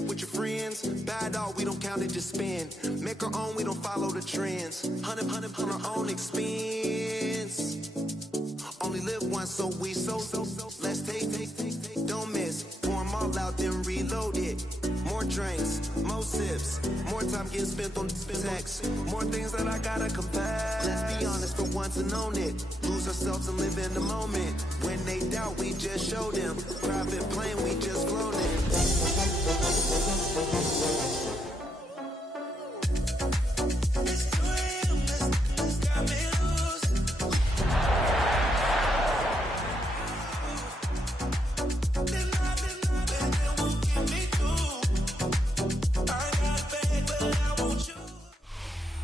trip with your friends. Bad dog, we don't count it, just spend. Make our own, we don't follow the trends. Hundred on our own expense. Only live once, so let's take. Don't miss. Pour 'em all out, then reload it. More drinks, more sips. More time getting spent on text. More things that I gotta confess. Let's be honest for once and own it. Lose ourselves and live in the moment. When they doubt, we just show them. Private plane, we just flown in.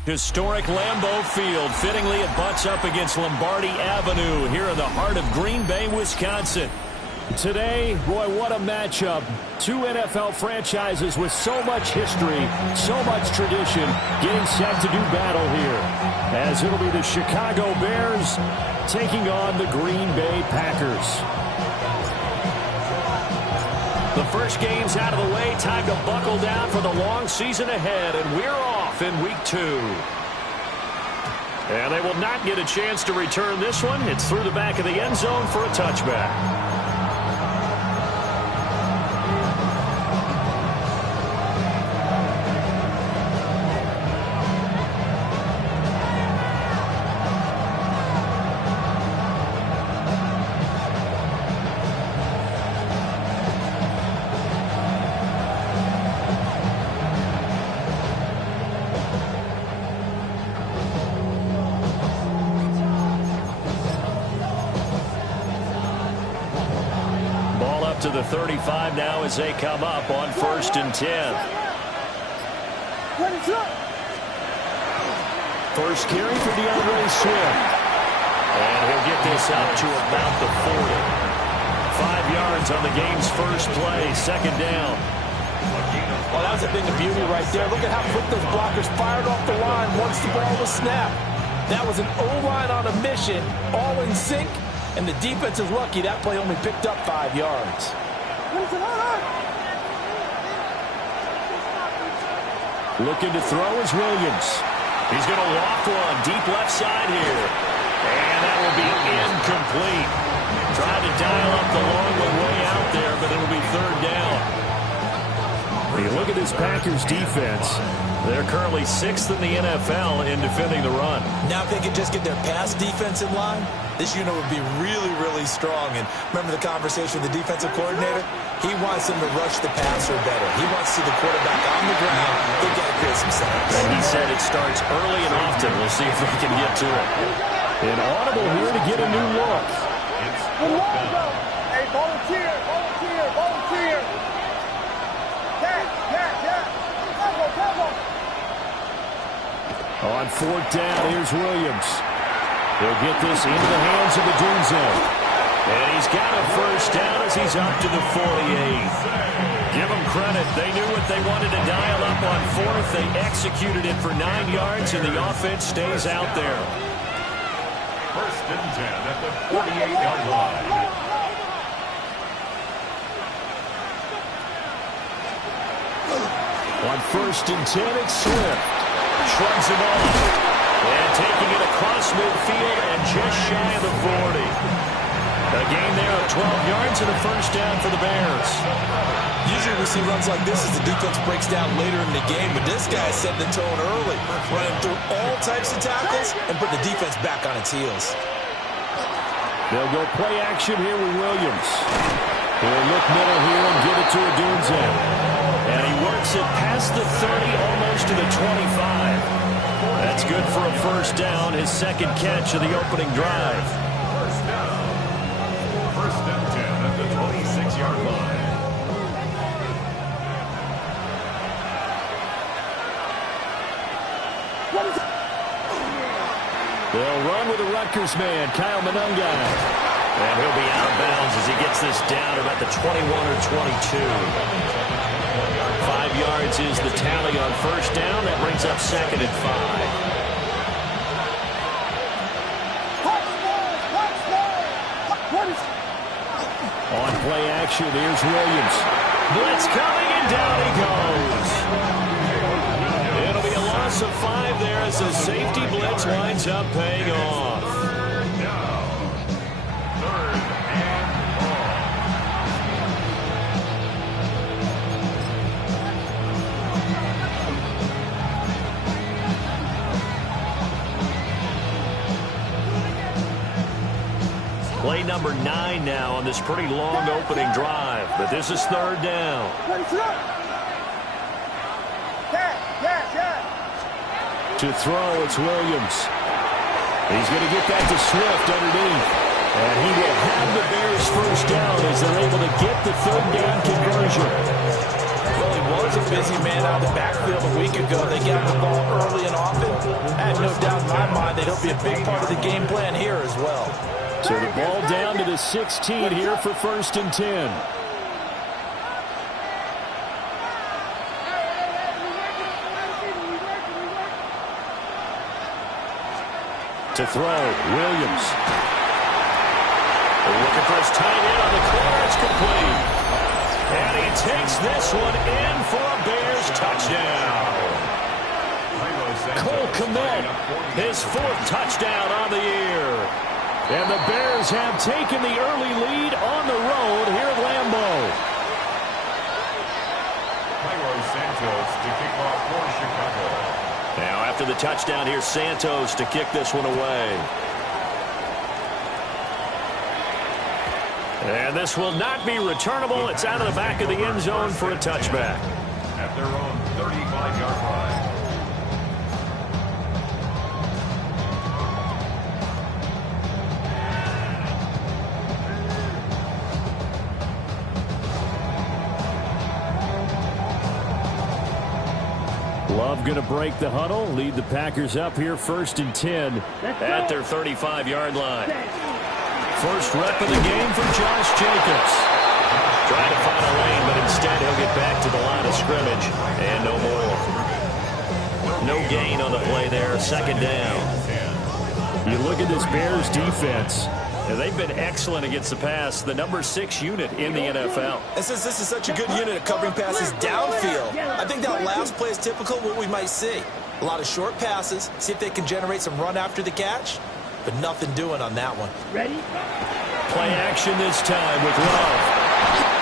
Historic Lambeau Field. Fittingly, it butts up against Lombardi Avenue here in the heart of Green Bay, Wisconsin. Today, boy, what a matchup. Two NFL franchises with so much history, so much tradition, getting set to do battle here. As it'll be the Chicago Bears taking on the Green Bay Packers. The first game's out of the way. Time to buckle down for the long season ahead, and we're off in week 2. And they will not get a chance to return this one. It's through the back of the end zone for a touchback. To the 35 now as they come up on 1st and 10. First carry for DeAndre Swift. And he'll get this up to about the 40. 5 yards on the game's first play, second down. Well, that was a thing of beauty right there. Look at how quick those blockers fired off the line once the ball was snapped. That was an O-line on a mission, all in sync. And the defense is lucky that play only picked up 5 yards. Looking to throw is Williams. He's going to walk one deep left side here. And that will be incomplete. Trying to dial up the long way out there, but it'll be 3rd down. When you look at this Packers defense, they're currently 6th in the NFL in defending the run. Now if they could just get their pass defense in line, this unit would be really, really strong. And remember the conversation with the defensive coordinator? He wants them to rush the passer better. He wants to see the quarterback on the ground. They've got to create some sacks. And he said it starts early and often. We'll see if we can get to it. An audible here to get a new look. Hey, volunteer. On 4th down, here's Williams. He'll get this into the hands of Odunze. And he's got a first down as he's up to the 48. Give them credit. They knew what they wanted to dial up on 4th. They executed it for 9 yards, and the offense stays out there. 1st and 10 at the 48-yard line. On 1st and 10, it's Swift. Shrugs it off. And taking it across midfield and just shy of the 40. A gain there of 12 yards and a first down for the Bears. Usually we see runs like this as the defense breaks down later in the game, but this guy set the tone early, running through all types of tackles and put the defense back on its heels. They'll go play action here with Williams. He'll look middle here and give it to Odunze. And he works it past the 30, almost to the 25. That's good for a first down, his second catch of the opening drive. First down. 1st and 10 at the 26-yard line. They'll run with the Rutgers man, Kyle Monangai. And he'll be out of bounds as he gets this down about the 21 or 22. 5 yards is the tally on first down. That brings up 2nd and 5. On play action, here's Williams. Blitz coming, and down he goes. the safety blitz winds up paying off. Third down. Third and long. Play number 9 now on this pretty long opening drive, but this is third down. To throw, it's Williams. He's going to get that to Swift underneath. And he will have the Bears first down as they're able to get the third down conversion. Well, he was a busy man out of the backfield a week ago. They got the ball early and often. I have no doubt in my mind that he'll be a big part of the game plan here as well. So the ball down to the 16 here for first and 10. To throw, Williams. They're looking for his tight end on the corner. It's complete. And he takes this one in for a Bears touchdown. Cole Kmet, his 4th touchdown on the year. And the Bears have taken the early lead on the road here at Lambeau. Cairo Santos to kick off for Chicago. Now after the touchdown, here's Santos to kick this one away. And this will not be returnable. It's out of the back of the end zone for a touchback. At their own 35-yard line. Love going to break the huddle, lead the Packers up here first and 10 at their 35-yard line. First rep of the game for Josh Jacobs. Trying to find a lane, but instead he'll get back to the line of scrimmage. And no more. No gain on the play there, second down. You look at this Bears defense. They've been excellent against the pass, the number 6 unit in the NFL. And since this is such a good unit at covering passes downfield, I think that last play is typical of what we might see. A lot of short passes, see if they can generate some run after the catch, but nothing doing on that one. Ready? Play action this time with Love.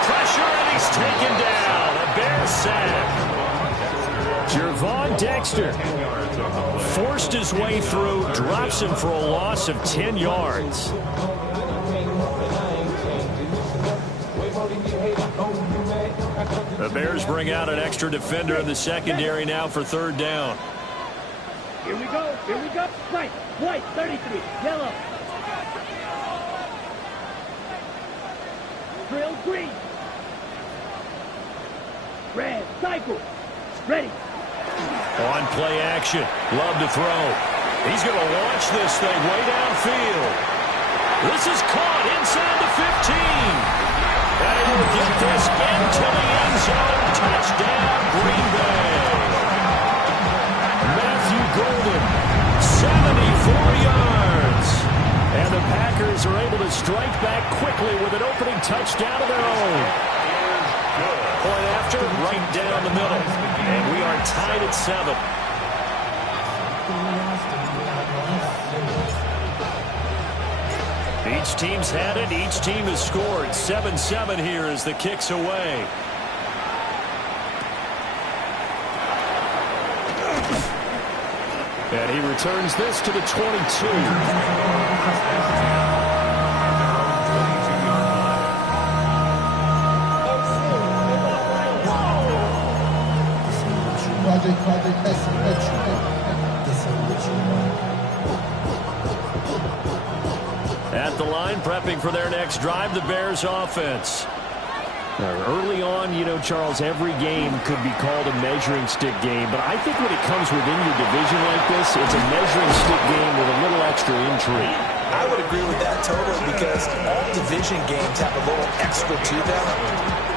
Pressure, and he's taken down. A Bears sack. Gervon Dexter forced his way through, drops him for a loss of 10 yards. The Bears bring out an extra defender in the secondary now for third down. Here we go. Here we go. Right. White, 33. Yellow. Drill green. Red. Cycle. Ready. On play action. Love to throw. He's going to launch this thing way downfield. This is caught inside the 15. And he will get this into the end zone. Touchdown, Green Bay. Matthew Golden, 74 yards. And the Packers are able to strike back quickly with an opening touchdown of their own. Point after, right down the middle. And we are tied at 7. Each team's had it. Each team has scored. 7-7 here as the kick's away. And he returns this to the 22. At the line, prepping for their next drive, the Bears offense. Early on, you know, Charles, every game could be called a measuring stick game, but I think when it comes within your division like this, it's a measuring stick game with a little extra intrigue. I would agree with that totally because all division games have a little extra to them.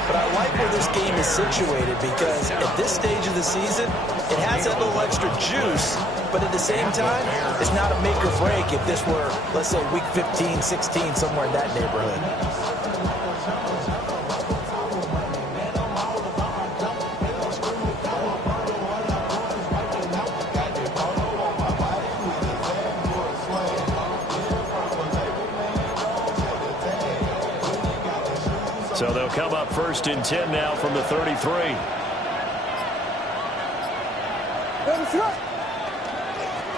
But I like where this game is situated because at this stage of the season, it has that little extra juice, but at the same time, it's not a make or break if this were, let's say, week 15, 16, somewhere in that neighborhood. So they'll come up 1st and 10 now from the 33.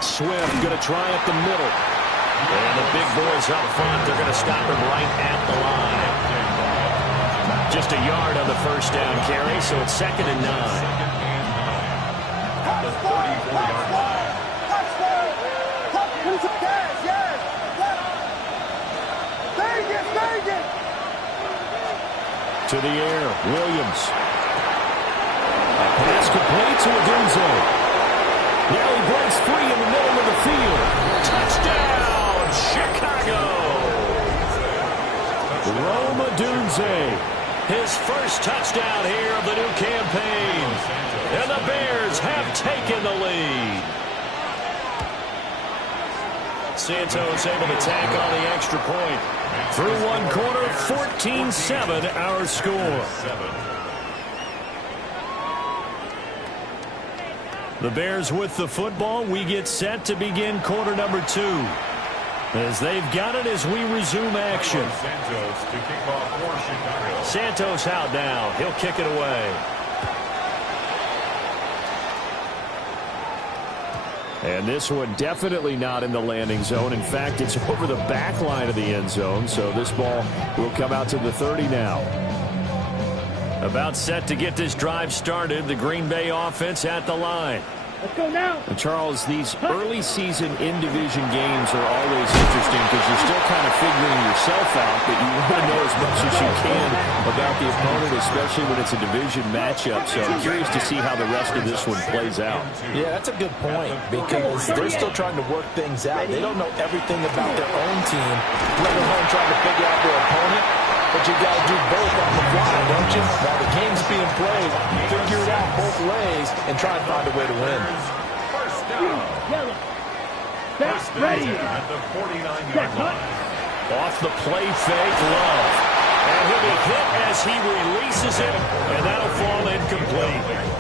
Swift going to try up the middle. And the big boys up front, they're going to stop him right at the line. Just a yard on the first down carry, so it's 2nd and 9. At the 34-yard line. To the air, Williams. A pass complete to Odunze. Now he breaks free in the middle of the field. Touchdown, Chicago! Rome Odunze, his first touchdown here of the new campaign. And the Bears have taken the lead. Santos able to tack on the extra point. Through one quarter, 14-7 our score. The Bears with the football. We get set to begin quarter number 2. As they've got it as we resume action. Santos to kick off for Chicago. Santos out now. He'll kick it away. And this one definitely not in the landing zone. In fact, it's over the back line of the end zone. So this ball will come out to the 30 now. About set to get this drive started. The Green Bay offense at the line. Let's go now. And Charles, these early season in-division games are always interesting because you're still kind of figuring yourself out, but you want to know as much as you can about the opponent, especially when it's a division matchup. So I'm curious to see how the rest of this one plays out. Yeah, that's a good point because they're still trying to work things out. They don't know everything about their own team, let alone trying to figure out their opponent. But you got to do both on the fly, don't you? While the game's being played, figure it out both ways and try and find a way to win. First down. Yellow. First and Ready. 10 at the 49-yard line. Off the play fake, Love. And he'll be hit as he releases it, and that'll fall incomplete.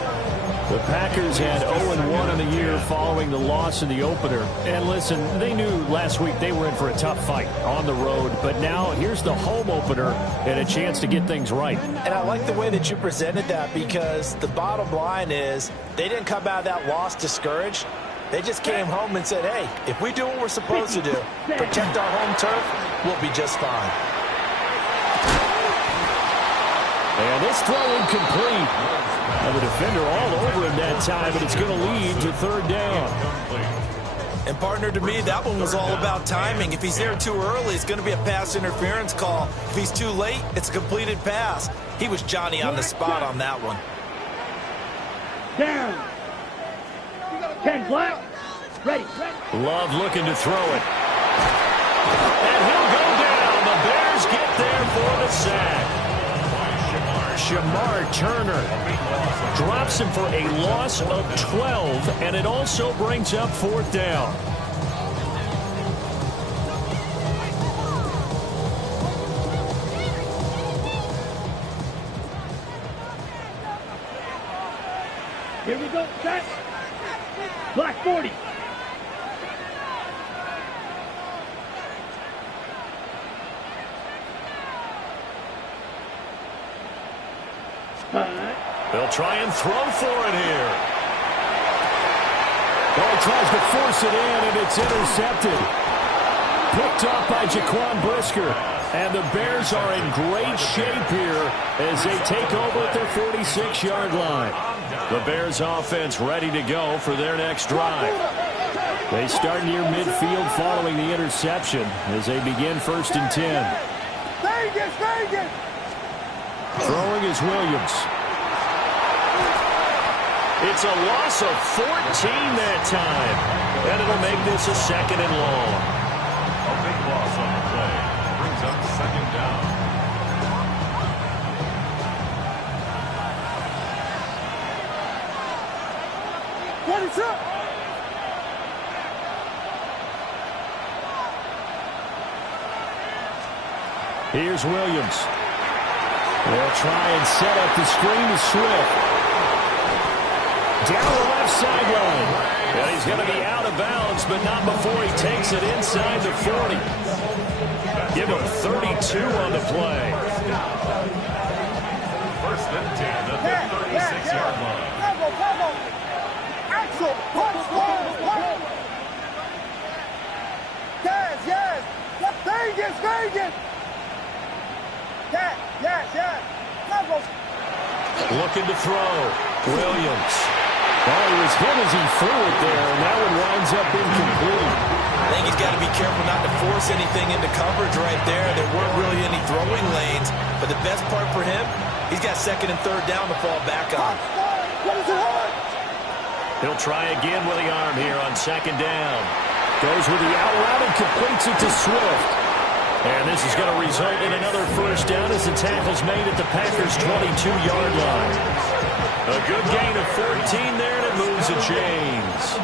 The Packers had 0-1 in the year following the loss in the opener. And listen, they knew last week they were in for a tough fight on the road. But now here's the home opener and a chance to get things right. And I like the way that you presented that because the bottom line is they didn't come out of that loss discouraged. They just came home and said, hey, if we do what we're supposed to do, protect our home turf, we'll be just fine. And this throw incomplete. And the defender all over him that time, but it's going to lead to 3rd down. And partner, to me, that one was all about timing. If he's there too early, it's going to be a pass interference call. If he's too late, it's a completed pass. He was Johnny on the spot on that one. Down. 10 black. Ready. Love looking to throw it. And he'll go down. The Bears get there for the sack. Shamar Turner drops him for a loss of 12, and it also brings up 4th down. Here we go. Set. Black 40. They'll try and throw for it here. Oh, he tries to force it in, and it's intercepted. Picked off by Jaquan Brisker. And the Bears are in great shape here as they take over at their 46-yard line. The Bears offense ready to go for their next drive. They start near midfield following the interception as they begin 1st and 10. Throwing is Williams. It's a loss of 14 that time. And it'll make this a 2nd and long. A big loss on the play. Brings up 2nd down. What is up? Here's Williams. They'll try and set up the screen to Swift. Down the left sideline. And he's going to be out of bounds, but not before he takes it inside the 40. Give him 32 on the play. First and 10 at the 36-yard line. Axel, punch, punch. Yes. Vegas. Yes. Looking to throw. Williams. Oh, he was hit as he threw it there, and that one winds up incomplete. I think he's got to be careful not to force anything into coverage right there. There weren't really any throwing lanes, but the best part for him, he's got second and third down to fall back on. He'll try again with the arm here on second down. Goes with the out route and completes it to Swift. And this is going to result in another first down as the tackle's made at the Packers' 22-yard line. A good gain of 14 there, and it moves the chains.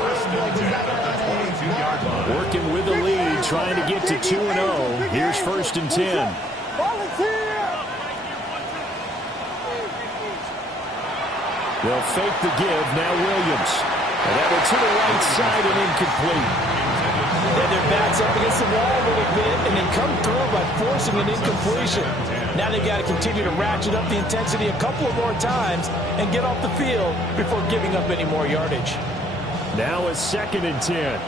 First and 10 at the 22-yard line. Working with the lead, trying to get to 2-0. Here's first and 10. They'll fake the give, now Williams. And that one to the right side and incomplete. And their backs up against the wall a little bit, and they come through by forcing an incompletion. Now they've got to continue to ratchet up the intensity a couple of more times and get off the field before giving up any more yardage. Now a second and 10.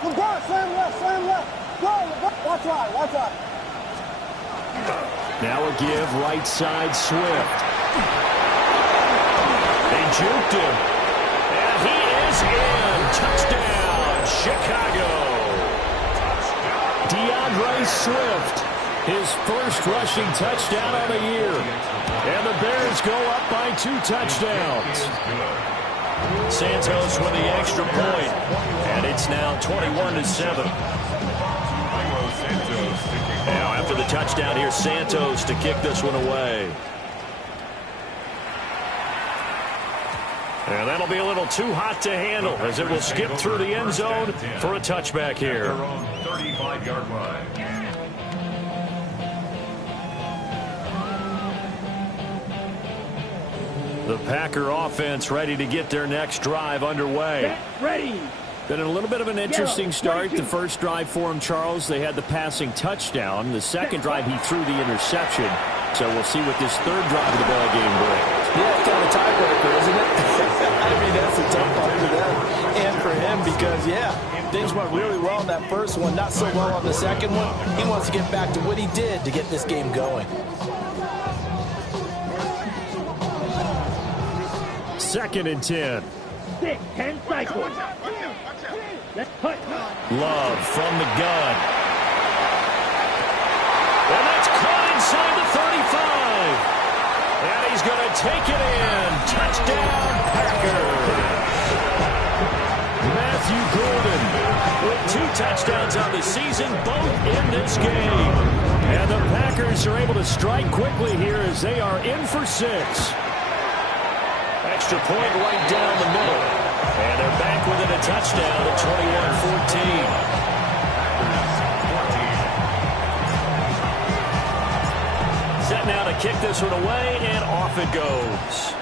LeBron, slam left. Go, LeBron. Watch right. Now a give, right side, Swift. They juked him. And he is in. Touchdown, Chicago. DeAndre Swift, his first rushing touchdown of the year. And the Bears go up by 2 touchdowns. Santos with the extra point, and it's now 21-7. Now after the touchdown, here's Santos to kick this one away. And that'll be a little too hot to handle as it will skip through the end zone for a touchback here. Their own 35-yard line. The Packer offense ready to get their next drive underway. Ready. Been a little bit of an interesting start. The first drive for him, Charles, they had the passing touchdown. The second drive, he threw the interception. So we'll see what this third drive of the ball game brings. Yeah, it's kind of a tiebreaker, isn't it? I mean, that's a tough part for them and for him because, yeah, things went really well in that first one, not so well on the second one. He wants to get back to what he did to get this game going. Second and 10. 10 cycles. Let's put. Love from the gun. And that's caught inside the 35. And he's going to take it in. Touchdown, Packers. Matthew Golden with 2 touchdowns on the season, both in this game. And the Packers are able to strike quickly here as they are in for 6. Extra point right down the middle. And they're back within a touchdown at 21-14. Set now to kick this one away, and off it goes.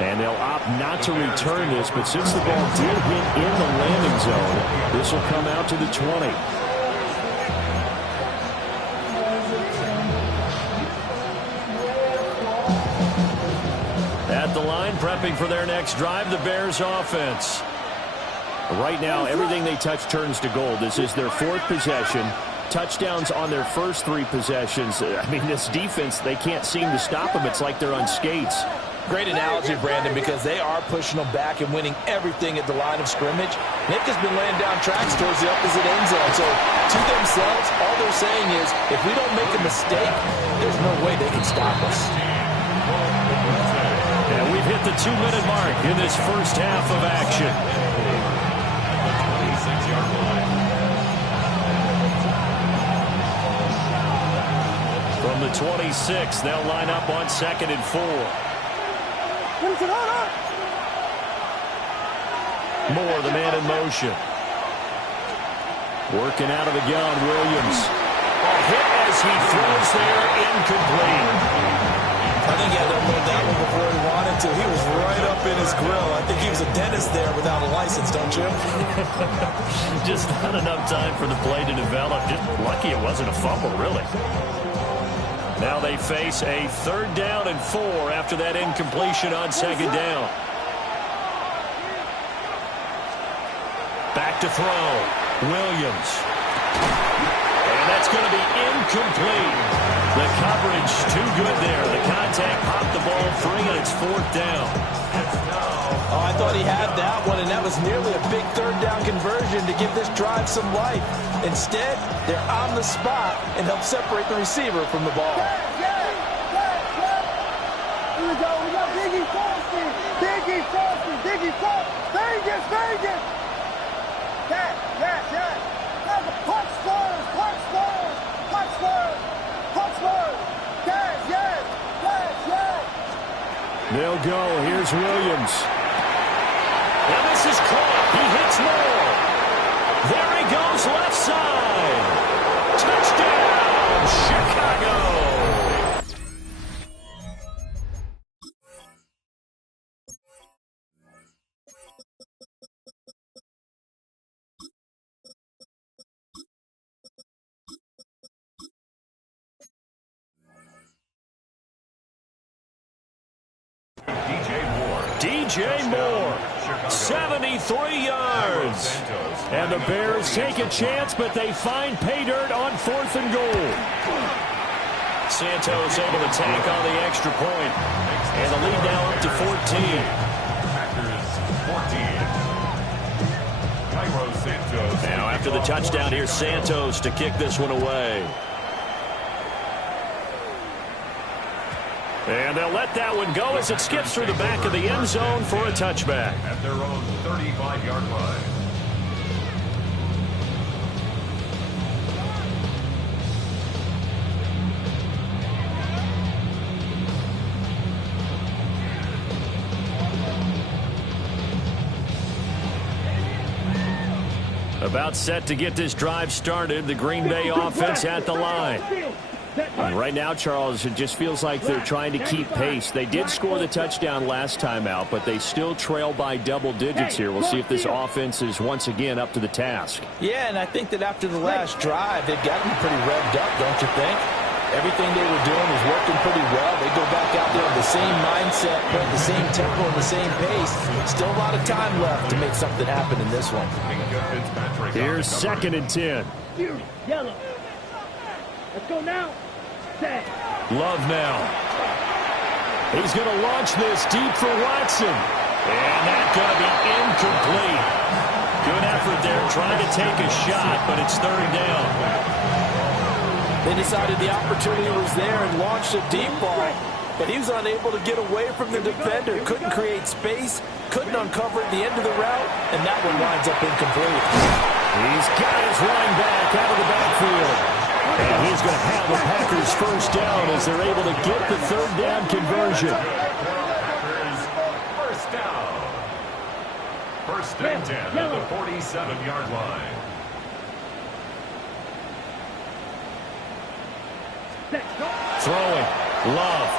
And they'll opt not to return this, but since the ball did hit in the landing zone, this will come out to the 20. At the line, prepping for their next drive, the Bears offense. Right now, everything they touch turns to gold. This is their 4th possession. Touchdowns on their first 3 possessions. I mean, this defense, they can't seem to stop them. It's like they're on skates. Great analogy, Brandon, because they are pushing them back and winning everything at the line of scrimmage. Nick has been laying down tracks towards the opposite end zone. So, to themselves, all they're saying is, if we don't make a mistake, there's no way they can stop us. And we've hit the 2-minute mark in this first half of action. From the 26, they'll line up on 2nd and 4. Moore, the man in motion. Working out of the gun, Williams. hit as he throws there, incomplete. I think he had to unload that one before he wanted to. He was right up in his grill. I think he was a dentist there without a license, don't you? Just not enough time for the play to develop. Just lucky it wasn't a fumble, really. Now they face a 3rd down and 4 after that incompletion on 2nd down. Back to throw. Williams. And that's going to be incomplete. The coverage too good there. The contact popped the ball free, and it's 4th down. Oh, I thought he had that one, and that was nearly a big 3rd down conversion to give this drive some life. Instead, they're on the spot and help separate the receiver from the ball. Here we go. We got Biggie Foster. Biggie Foster. Biggie Foster. Vegas. Yes. Punch first. Yes. They'll go. Here's Williams. And this is caught. He hits Moore. There he goes, left side. Touchdown, Chicago. DJ Moore, 73 yards. And the Bears take a chance, but they find pay dirt on 4th and goal. Santos able to tack on the extra point. And the lead now up to 14. Now after the touchdown, here's Santos to kick this one away. And they'll let that one go as it skips through the back of the end zone for a touchback. At their own 35-yard line. About set to get this drive started. The Green Bay offense at the line. And right now, Charles, it just feels like they're trying to keep pace. They did score the touchdown last time out, but they still trail by double digits here. We'll see if this offense is once again up to the task. Yeah, and I think that after the last drive, they've got to be pretty revved up, don't you think? Everything they were doing was working pretty well. They go back out there with the same mindset, playing the same tempo and the same pace. Still a lot of time left to make something happen in this one. Here's 2nd and 10. Yellow. Let's go now. Love now. He's going to launch this deep for Watson. And that's going to be incomplete. Good effort there trying to take a shot, but it's 3rd down. They decided the opportunity was there and launched a deep ball, but he was unable to get away from the defender. Couldn't create space, couldn't uncover at the end of the route, and that one winds up incomplete. He's got his running back out of the backfield. And he's going to have the Packers first down as they're able to get the 3rd down conversion. First down. 1st and 10 at the 47-yard line. Throwing. Love.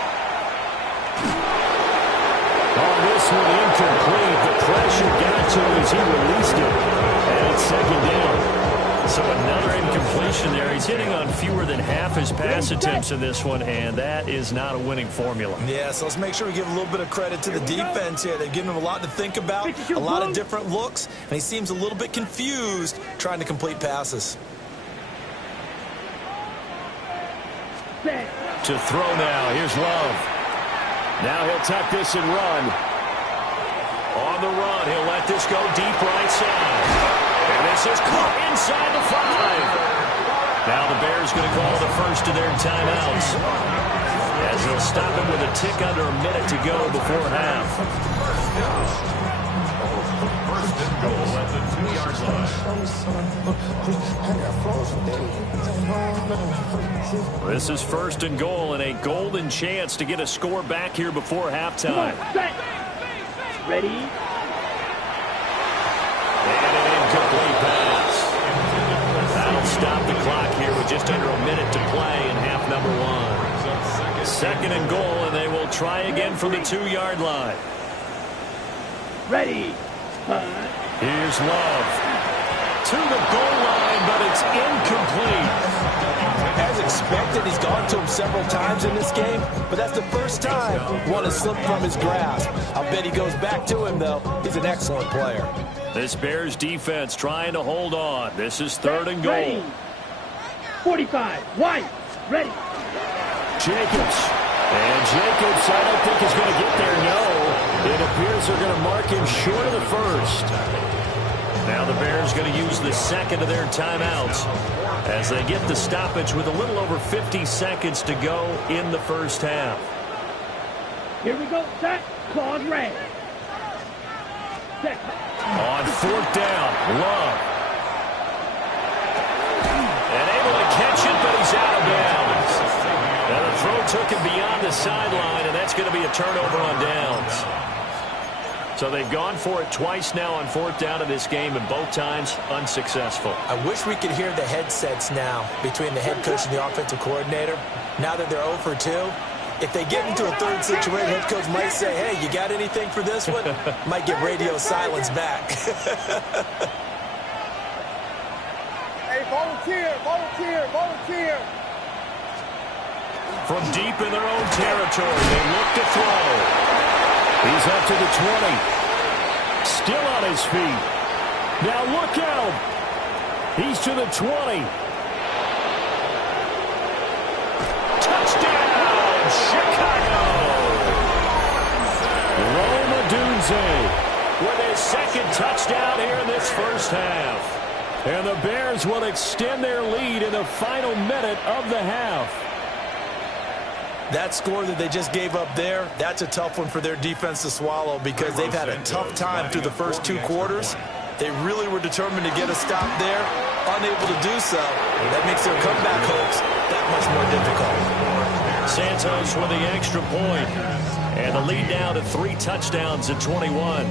On this one, incomplete. The pressure got to him as he released it. And it's 2nd down. So another incompletion there. He's hitting on fewer than half his pass attempts in this one, and that is not a winning formula. Yeah, so let's make sure we give a little bit of credit to the defense here. They've given him a lot to think about, a lot of different looks, and he seems a little bit confused trying to complete passes. To throw now. Here's Love. Now he'll tuck this and run. On the run, he'll let this go deep right side. And this is caught inside the 5. Now the Bears going to call the first of their timeouts, as they'll stop him with a tick under a minute to go before half. 1st and goal at the 2-yard line. This is 1st and goal and a golden chance to get a score back here before halftime. Ready? And an incomplete pass. That'll stop the clock here with just just under a minute to play in half number one. Second and goal, and they will try again from the 2-yard line. Ready. Here's Love. To the goal line, but it's incomplete. As expected, he's gone to him several times in this game, but that's the first time one has slipped from his grasp. I'll bet he goes back to him, though. He's an excellent player. This Bears defense trying to hold on. This is third and goal. Ready. 45. White. Ready. Jacobs. And Jacobs, I don't think is going to get there, no. It appears they're going to mark him short of the first. Now the Bears going to use the second of their timeouts as they get the stoppage with a little over 50 seconds to go in the first half. Here we go. Set. Claws red. Set. On fourth down, Love. And able to catch it, but he's out of bounds. Now the throw took him beyond the sideline, and that's going to be a turnover on downs. So they've gone for it twice now on fourth down in this game, and both times unsuccessful. I wish we could hear the headsets now between the head coach and the offensive coordinator. Now that they're 0 for 2, if they get into a third situation, head coach might say, hey, you got anything for this one? Might get radio silence back. Hey, volunteer, volunteer, volunteer. From deep in their own territory, they look to throw. He's up to the 20. Still on his feet. Now look out. He's to the 20. Touchdown, Chicago. Rome Odunze with his second touchdown here in this first half. And the Bears will extend their lead in the final minute of the half. That score that they just gave up there, that's a tough one for their defense to swallow because they've had a tough time through the first 2 quarters. They really were determined to get a stop there, unable to do so. That makes their comeback hopes that much more difficult. Santos with the extra point, and the lead now to 3 touchdowns at 21.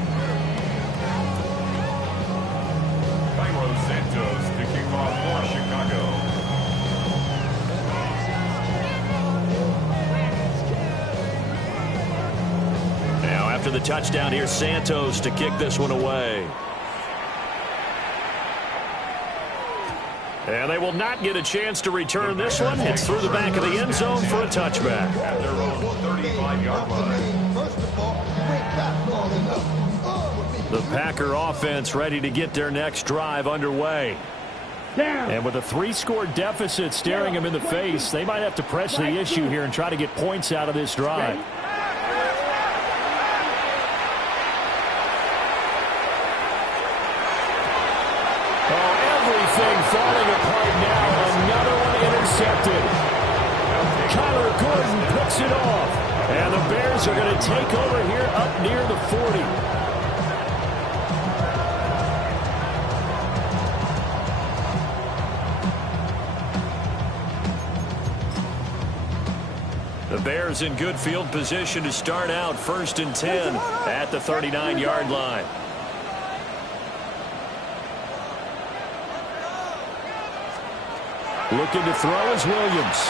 Cairo Santos to kick off for Chicago. After the touchdown, here's Santos to kick this one away. And they will not get a chance to return this one. It's through the back of the end zone for a touchback. At their own 35-yard line. The Packer offense ready to get their next drive underway. And with a 3-score deficit staring them in the face, they might have to press the issue here and try to get points out of this drive. Falling apart now, another one intercepted. Kyler Gordon picks it off, and the Bears are going to take over here up near the 40. The Bears in good field position to start out 1st and 10 at the 39-yard line. Looking to throw is Williams.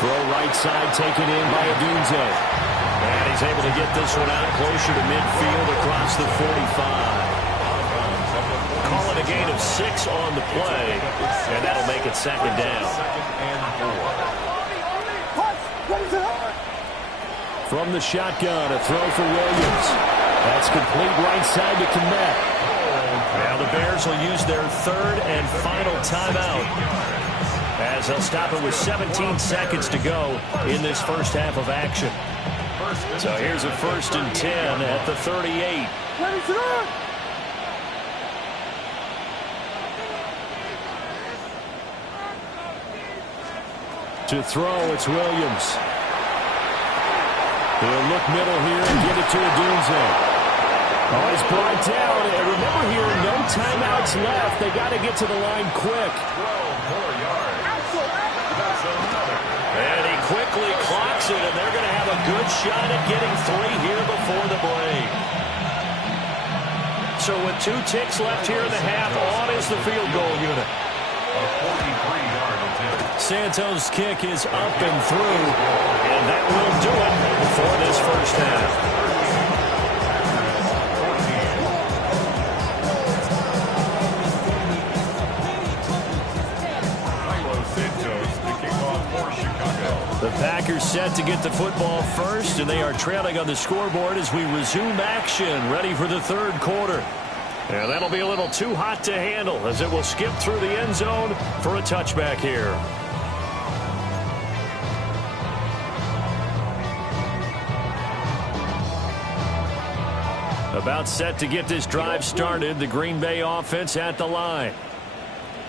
Throw right side taken in by Odunze. And he's able to get this one out closer to midfield across the 45. Call it a gain of 6 on the play, and that'll make it 2nd down. From the shotgun, a throw for Williams. That's complete right side to Kmet. Now the Bears will use their 3rd and final timeout as they'll stop it with 17 seconds to go in this first half of action. So here's a 1st and 10 at the 38. To throw, it's Williams. He'll look middle here and get it to Odunze. Oh, he's brought down. And remember here, no timeouts left. They got to get to the line quick. And he quickly clocks it, and they're going to have a good shot at getting 3 here before the break. So with 2 ticks left here in the half, on is the field goal unit. A 43-yard attempt. Santos' kick is up and through, and that will do it for this first half. The Packers set to get the football first, and they are trailing on the scoreboard as we resume action, ready for the third quarter. And that'll be a little too hot to handle as it will skip through the end zone for a touchback here. About set to get this drive started, the Green Bay offense at the line.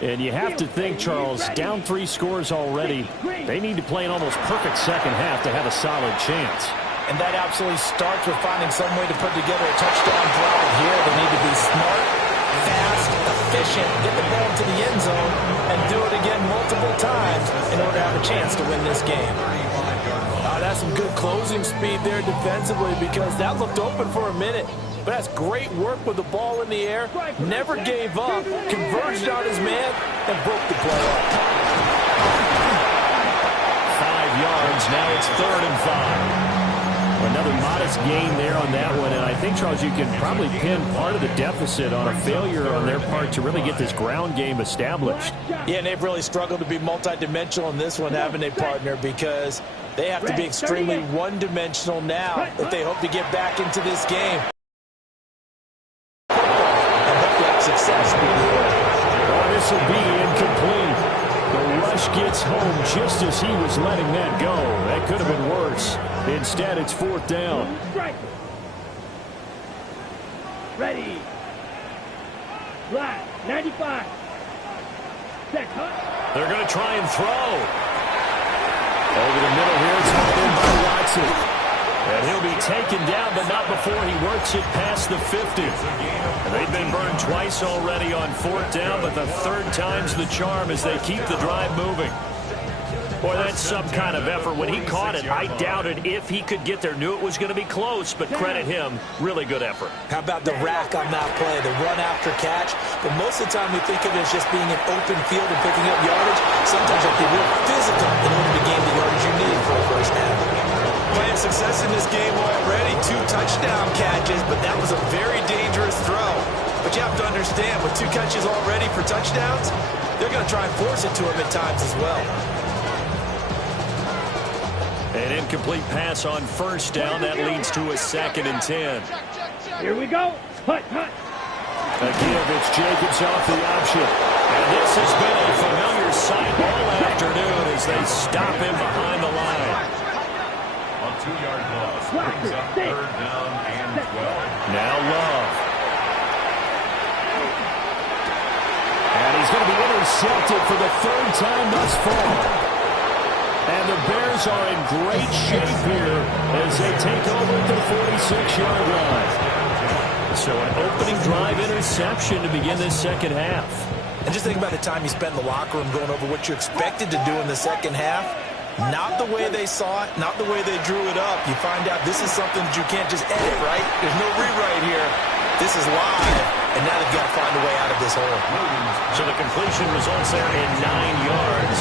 And you have to think, Charles, down 3 scores already. They need to play an almost perfect second half to have a solid chance. And that absolutely starts with finding some way to put together a touchdown drive here. They need to be smart, fast, efficient, get the ball to the end zone, and do it again multiple times in order to have a chance to win this game. That's some good closing speed there defensively because that looked open for a minute. But that's great work with the ball in the air. Never gave up, converged on his man, and broke the play up. 5 yards. Now it's 3rd and 5. Another modest gain there on that one. And I think, Charles, you can probably pin part of the deficit on a failure on their part to really get this ground game established. Yeah, and they've really struggled to be multidimensional in this one, haven't they, partner? Because they have to be extremely one-dimensional now if they hope to get back into this game. Success. Oh, this will be incomplete. The rush gets home just as he was letting that go. That could have been worse. Instead, it's 4th down. Ready. Black, 95. Set, hut. They're going to try and throw. Over the middle here, it's hauled in by Watson. And he'll be taken down, but not before he works it past the 50. And they've been burned twice already on 4th down, but the 3rd time's the charm as they keep the drive moving. Boy, that's some kind of effort. When he caught it, I doubted if he could get there. Knew it was going to be close, but credit him. Really good effort. How about the rack on that play, the run after catch? But most of the time we think of it as just being an open field and picking up yardage. Sometimes you have to be real physical in order to gain the yardage you need for the first half. Playing success in this game already. 2 touchdown catches, but that was a very dangerous throw. But you have to understand, with 2 catches already for touchdowns, they're going to try and force it to him at times as well. An incomplete pass on 1st down. That leads to a 2nd and 10. Here we go. Hut, hut. A give. It's Jacobs off the option. And this has been a familiar sight all afternoon as they stop him behind the line. 2-yard loss brings up 3rd down and 12. Now Love. And he's going to be intercepted for the 3rd time thus far. And the Bears are in great shape here as they take over at the 46-yard line. So an opening drive interception to begin this second half. And just think about the time you spent in the locker room going over what you expected to do in the second half. Not the way they saw it, not the way they drew it up. You find out this is something that you can't just edit, right? There's no rewrite here. This is live, and now they've got to find a way out of this hole. So the completion results there in 9 yards.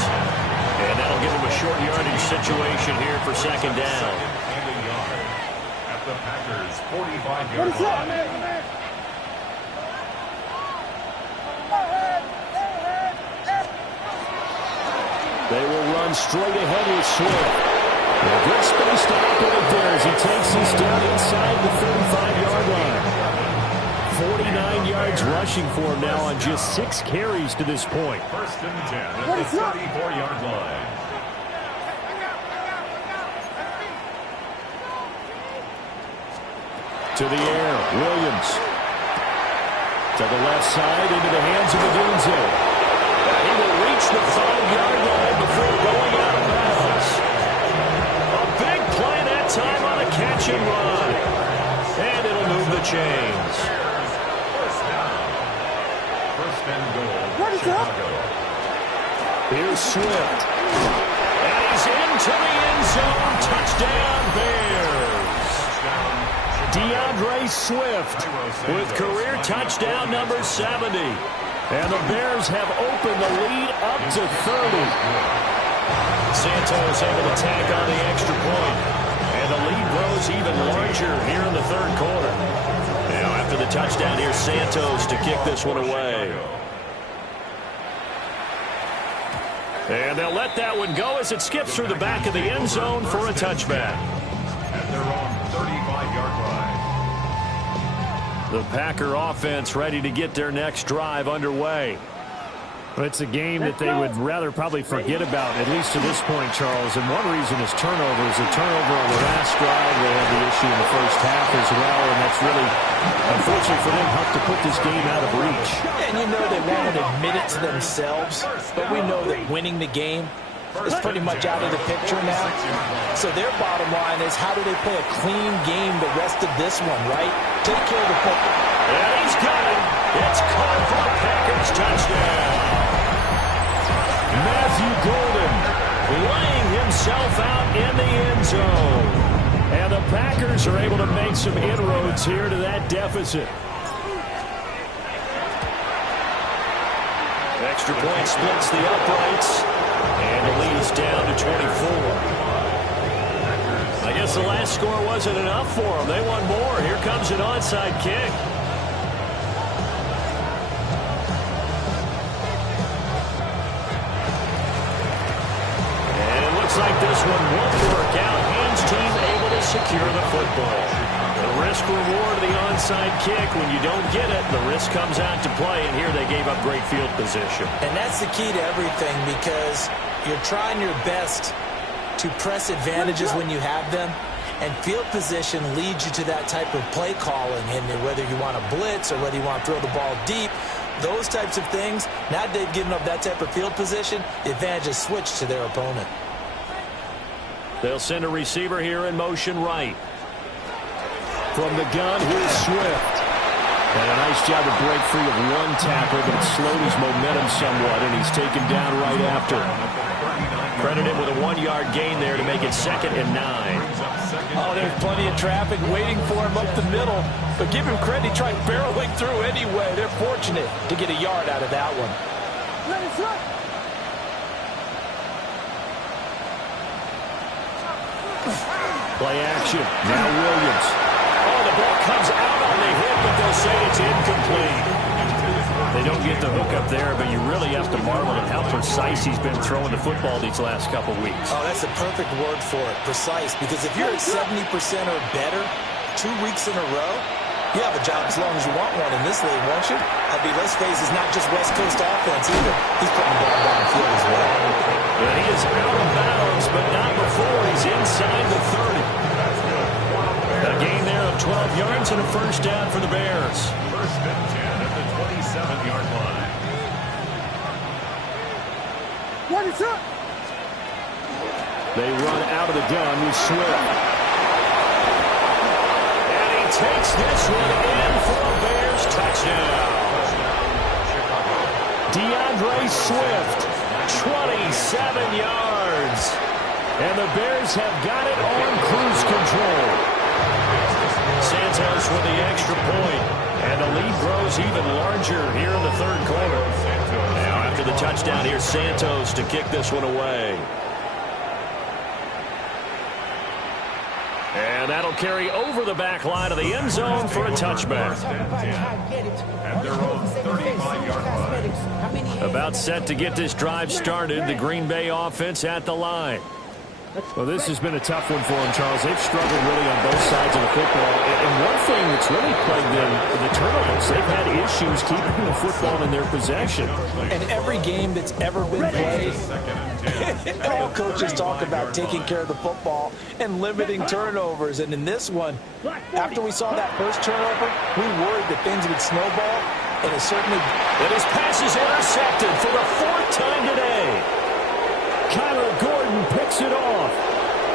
And that'll give them a short yardage situation here for 2nd down. And a yard at the Packers' 45-yard line. They will run straight ahead with Swift. A good space to operate there as he takes this down inside the 35-yard line. 49 yards rushing for him now on just 6 carries to this point. 1st and 10 at the 34-yard line. To the air, Williams. To the left side, into the hands of Odunze. He will reach the 5-yard line before going out of bounds. A big play that time on a catch and run. And it'll move the chains. 1st and goal, Chicago. Here's Swift. And he's into the end zone. Touchdown, Bears. DeAndre Swift with career touchdown number 70. And the Bears have opened the lead up to 30. Santos able to tack on the extra point. And the lead grows even larger here in the third quarter. Now after the touchdown, here's Santos to kick this one away. And they'll let that one go as it skips through the back of the end zone for a touchback. At their own 35-yard line. The Packer offense ready to get their next drive underway. It's a game that they would rather probably forget about, at least to this point, Charles. And one reason is turnovers. A turnover on the last drive. They had the issue in the first half as well. And that's really, unfortunately for them, helped to put this game out of reach. And you know they won't admit it to themselves, but we know that winning the game is pretty much out of the picture now. So their bottom line is, how do they play a clean game the rest of this one, right? Take care of the football. And he's got it. It's caught for a Packers touchdown. Matthew Golden laying himself out in the end zone. And the Packers are able to make some inroads here to that deficit. Extra point splits the uprights. And the lead is down to 24. I guess the last score wasn't enough for them. They want more. Here comes an onside kick. And it looks like this one won't work out. Haynes' team able to secure the football. The risk reward of the onside kick. When you don't get it, the risk comes out to play. And here they gave up great field position. And that's the key to everything, because you're trying your best to press advantages when you have them, and field position leads you to that type of play calling. And whether you want to blitz or whether you want to throw the ball deep, those types of things, now they've given up that type of field position, the advantage is switched to their opponent. They'll send a receiver here in motion right. From the gun, here's Swift. And a nice job to break free of one tackle, but it slowed his momentum somewhat, and he's taken down right after. Credit him with a 1-yard gain there to make it 2nd and 9. Oh, there's plenty of traffic waiting for him up the middle. But give him credit, he tried barreling through anyway. They're fortunate to get a yard out of that one. Play action. Now Williams. Oh, the ball comes out on the hit, but they'll say it's incomplete. They don't get the hook up there, but you really have to marvel at how precise he's been throwing the football these last couple weeks. Oh, that's a perfect word for it, precise, because if you're at 70% or better 2 weeks in a row, you have a job as long as you want one in this league, won't you? I mean, let's face it, it's not just West Coast offense either. He's putting the ball down the field as well. And he is out of bounds, but not before he's inside the 30. A gain there of 12 yards and a first down for the Bears. First and 10 at the 27-yard line. What is up? They run out of the gun with Swift. And he takes this one in for a Bears touchdown. DeAndre Swift, 27 yards. And the Bears have got it on cruise control. Santos with the extra point. And the lead grows even larger here in the third quarter. Now after the touchdown, here's Santos to kick this one away. And that'll carry over the back line of the end zone for a touchback. At their own 35-yard line. About set to get this drive started, the Green Bay offense at the line. Well, this has been a tough one for them, Charles. They've struggled really on both sides of the football. And one thing that's really plagued them, the turnovers. They've had issues keeping the football in their possession. And every game that's ever been played, all coaches talk about taking care of the football and limiting turnovers. And in this one, after we saw that first turnover, we worried that things would snowball. And it certainly... And his pass is intercepted for the 4th time today. Kyler Gordon picks it off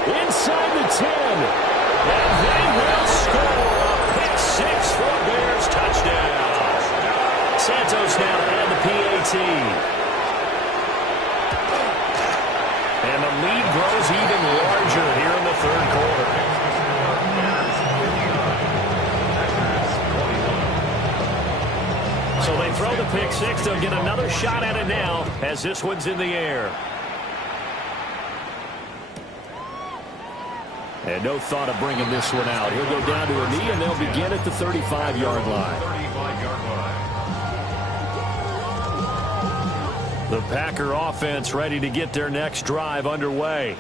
inside the 10, and they will score a pick 6 for a Bears touchdown. Santos now to add the PAT, and the lead grows even larger here in the third quarter. So they throw the pick six. They'll get another shot at it now as this one's in the air. And no thought of bringing this one out. He'll go down to a knee, and they'll begin at the 35-yard line. 35-yard line. The Packer offense ready to get their next drive underway.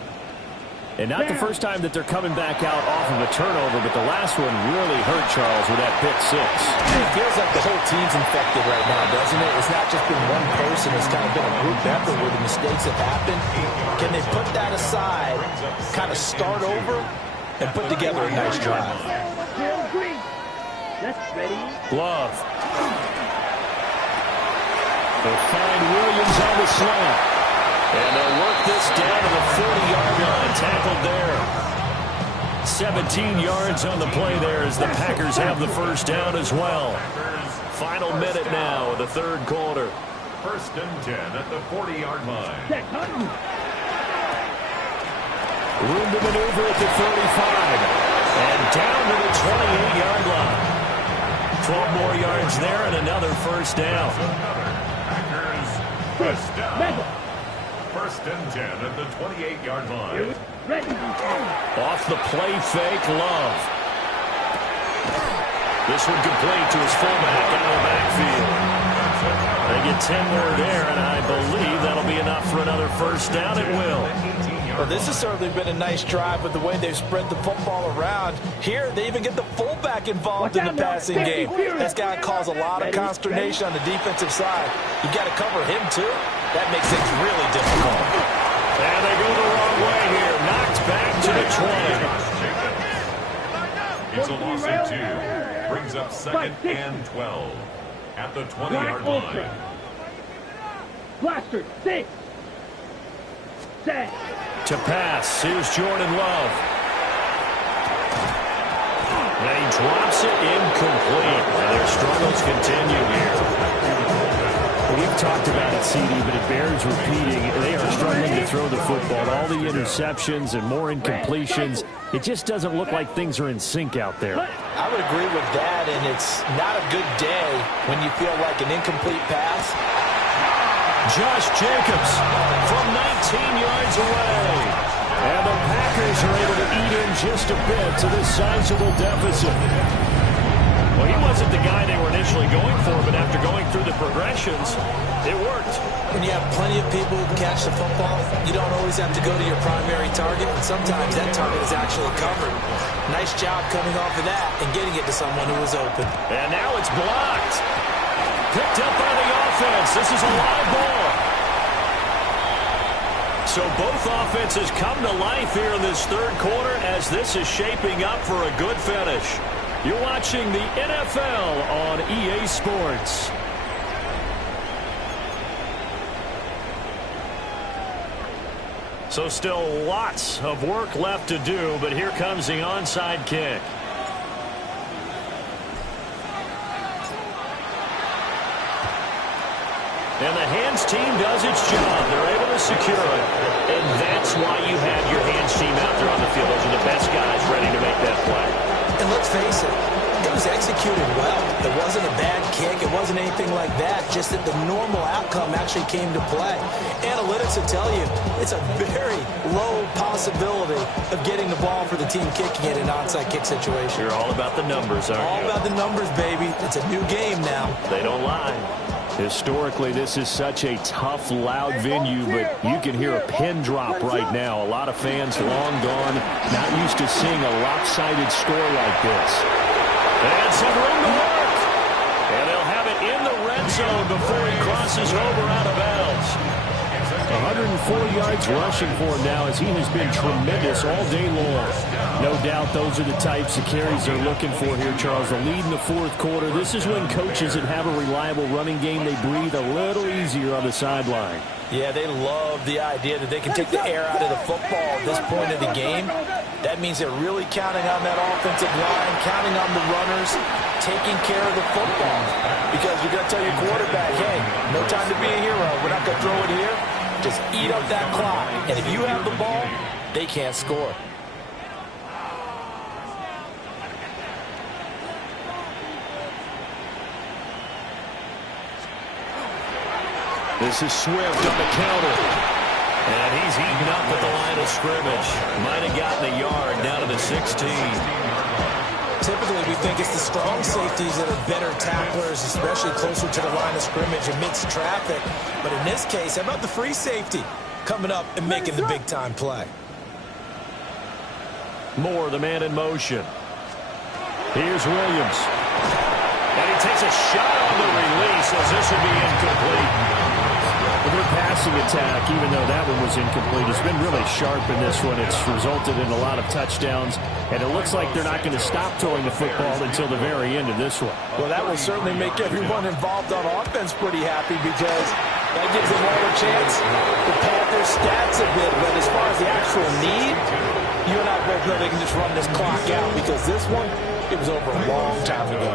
And not the first time that they're coming back out off of a turnover, but the last one really hurt Charles with that pick six. It feels like the whole team's infected right now, doesn't it? It's not just been one person. It's kind of been a group effort where the mistakes have happened. Can they put that aside, kind of start over, and put together a nice drive? Love. They'll find Williams on the slant. And they'll work this down to the 40-yard line. Tackled there. 17 yards on the play there as the Packers have the first down as well. Final minute now of the third quarter. First and 10 at the 40-yard line. Room to maneuver at the 35. And down to the 28-yard line. 12 more yards there and another first down. Packers first down. First and 10 at the 28-yard line. Off the play fake, Love. This one complete to his fullback out of the backfield. They get 10 more there, and I believe that'll be enough for another first down. It will. Well, this has certainly been a nice drive with the way they've spread the football around. Here, they even get the fullback involved in the passing game. That's got to cause a lot of consternation on the defensive side. You got to cover him, too. That makes things really difficult. And they go the wrong way here. Knocked back to the 20. It's a loss of 2. Brings up second and 12 at the 20-yard line. Blaster, 6. Set. To pass, here's Jordan Love. And he drops it incomplete. And their struggles continue here. We've talked about it, CD, but it bears repeating. They are struggling to throw the football. All the interceptions and more incompletions. It just doesn't look like things are in sync out there. I would agree with that, and it's not a good day when you feel like an incomplete pass. Josh Jacobs from 19 yards away. And the Packers are able to eat in just a bit to this sizable deficit. Well, he wasn't the guy they were initially going for, but after going through the progressions, it worked. When you have plenty of people who catch the football, you don't always have to go to your primary target, and sometimes that target is actually covered. Nice job coming off of that and getting it to someone who was open. And now it's blocked. Picked up by the offense. This is a live ball. So both offenses come to life here in this third quarter as this is shaping up for a good finish. You're watching the NFL on EA Sports. So still lots of work left to do, but here comes the onside kick. And the hands team does its job. They're able to secure it. And that's why you have your hands team out there on the field. Those are the best guys ready to make that play. And let's face it, it was executed well. It wasn't a bad kick. It wasn't anything like that. Just that the normal outcome actually came to play. Analytics will tell you it's a very low possibility of getting the ball for the team kicking it in an onside kick situation. You're all about the numbers, aren't you? All about the numbers, baby. It's a new game now. They don't lie. Historically, this is such a tough, loud venue, but you can hear a pin drop right now. A lot of fans long gone, not used to seeing a lopsided score like this. And some room to work. And they'll have it in the red zone before he crosses over out of bounds. 104 yards rushing for him now as he has been tremendous all day long. No doubt those are the types of carries they're looking for here, Charles. The lead in the fourth quarter. This is when coaches that have a reliable running game, they breathe a little easier on the sideline. Yeah, they love the idea that they can take the air out of the football at this point of the game. That means they're really counting on that offensive line, counting on the runners, taking care of the football. Because you're going to tell your quarterback, hey, no time to be a hero. We're not going to throw it here. Just eat up that clock. And if you have the ball, they can't score. This is Swift on the counter. And he's eaten up at the line of scrimmage. Might have gotten a yard down to the 16. Typically, we think it's the strong safeties that are better tacklers, especially closer to the line of scrimmage amidst traffic. But in this case, how about the free safety coming up and making the big-time play? Moore, the man in motion. Here's Williams. And he takes a shot on the release as this will be incomplete. Their passing attack, even though that one was incomplete, has been really sharp in this one. It's resulted in a lot of touchdowns, and it looks like they're not going to stop throwing the football until the very end of this one. Well, that will certainly make everyone involved on offense pretty happy because that gives them all a chance to pad their stats a bit. But as far as the actual need, you and I both know they can just run this clock out because this one, it was over a long time ago.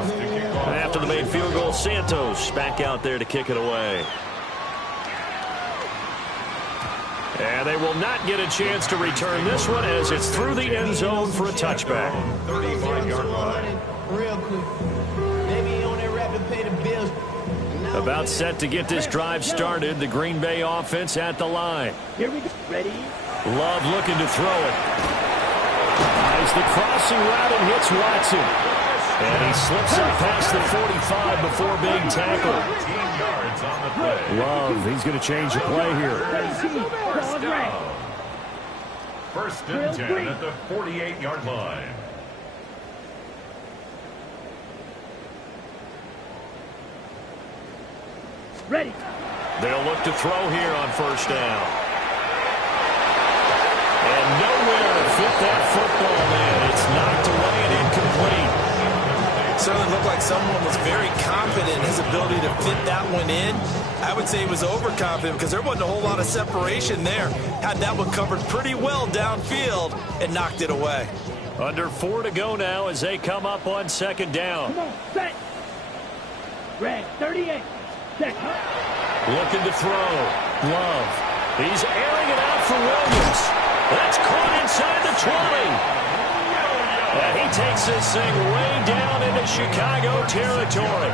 And after the made field goal, Santos back out there to kick it away. And they will not get a chance to return this one as it's through the end zone for a touchback. 35-yard line. Real quick. Maybe on that rapid pay the bills. About set to get this drive started. The Green Bay offense at the line. Here we go. Ready? Love looking to throw it. Tries the crossing route and hits Watson. And he slips up past the 45 before being tackled. 15 yards on the play. Love, he's going to change the play here. First down. First and 10 at the 48-yard line. Ready. They'll look to throw here on first down. And nowhere to fit that football in. It's knocked away and incomplete. Certainly looked like someone was very confident in his ability to fit that one in. I would say he was overconfident because there wasn't a whole lot of separation there. Had that one covered pretty well downfield and knocked it away. Under 4 to go now as they come up on second down. Come on, set. Red, 38. Set. Looking to throw. Love. He's airing it out for Williams. That's caught inside the 20. And he takes this thing way down into Chicago territory.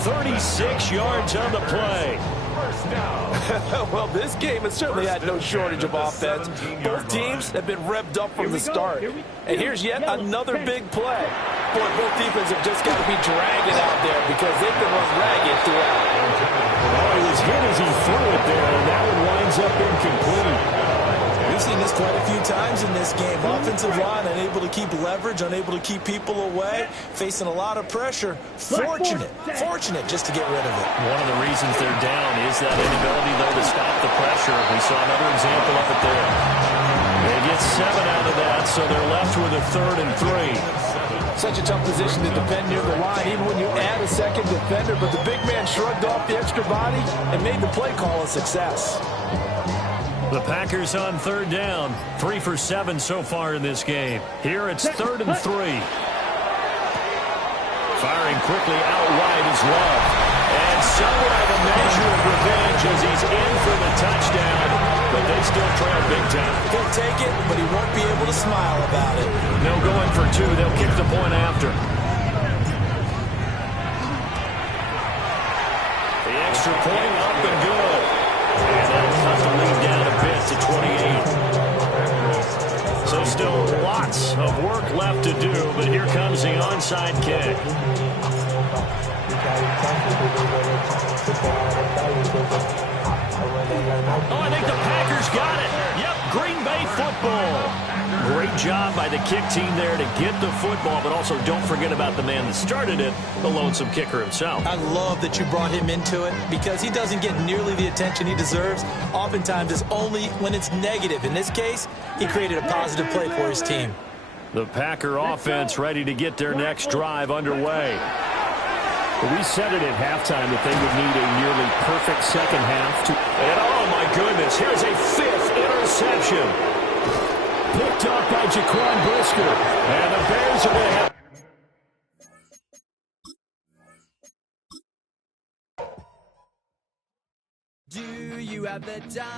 36 yards on the play. First down. Well, this game has certainly had no shortage of offense. Both teams have been revved up from the start. And here's yet another big play. Boy, both defenses have just got to be dragging out there because they've been run ragged throughout. Oh, he was hit as he threw it there, and that one winds up incomplete. We've seen this quite a few times in this game. Offensive line unable to keep leverage, unable to keep people away, facing a lot of pressure. Fortunate just to get rid of it. One of the reasons they're down is that inability, though, to stop the pressure. We saw another example of it there. They get 7 out of that, so they're left with a 3rd and 3. Such a tough position to defend near the line, even when you add a second defender. But the big man shrugged off the extra body and made the play call a success. The Packers on 3rd down. 3 for 7 so far in this game. Here it's 3rd and 3. Firing quickly out wide is Love. And somewhat of a measure of revenge as he's in for the touchdown. But they still trail big time. He'll take it, but he won't be able to smile about it. No going for 2. They'll kick the point after. The extra point up and good. And that'll cut the lead down a bit to 28. So still lots of work left to do, but here comes the onside kick. Oh, I think the Packers got it. Yep, Green Bay football. Great job by the kick team there to get the football, but also don't forget about the man that started it, the lonesome kicker himself. I love that you brought him into it because he doesn't get nearly the attention he deserves. Oftentimes it's only when it's negative. In this case, he created a positive play for his team. The Packer offense ready to get their next drive underway. We said it at halftime that they would need a nearly perfect second half. And oh my goodness, here's a 5th interception. Picked up by Jaquan Brisker. And the Bears are going to have... Do you have the time?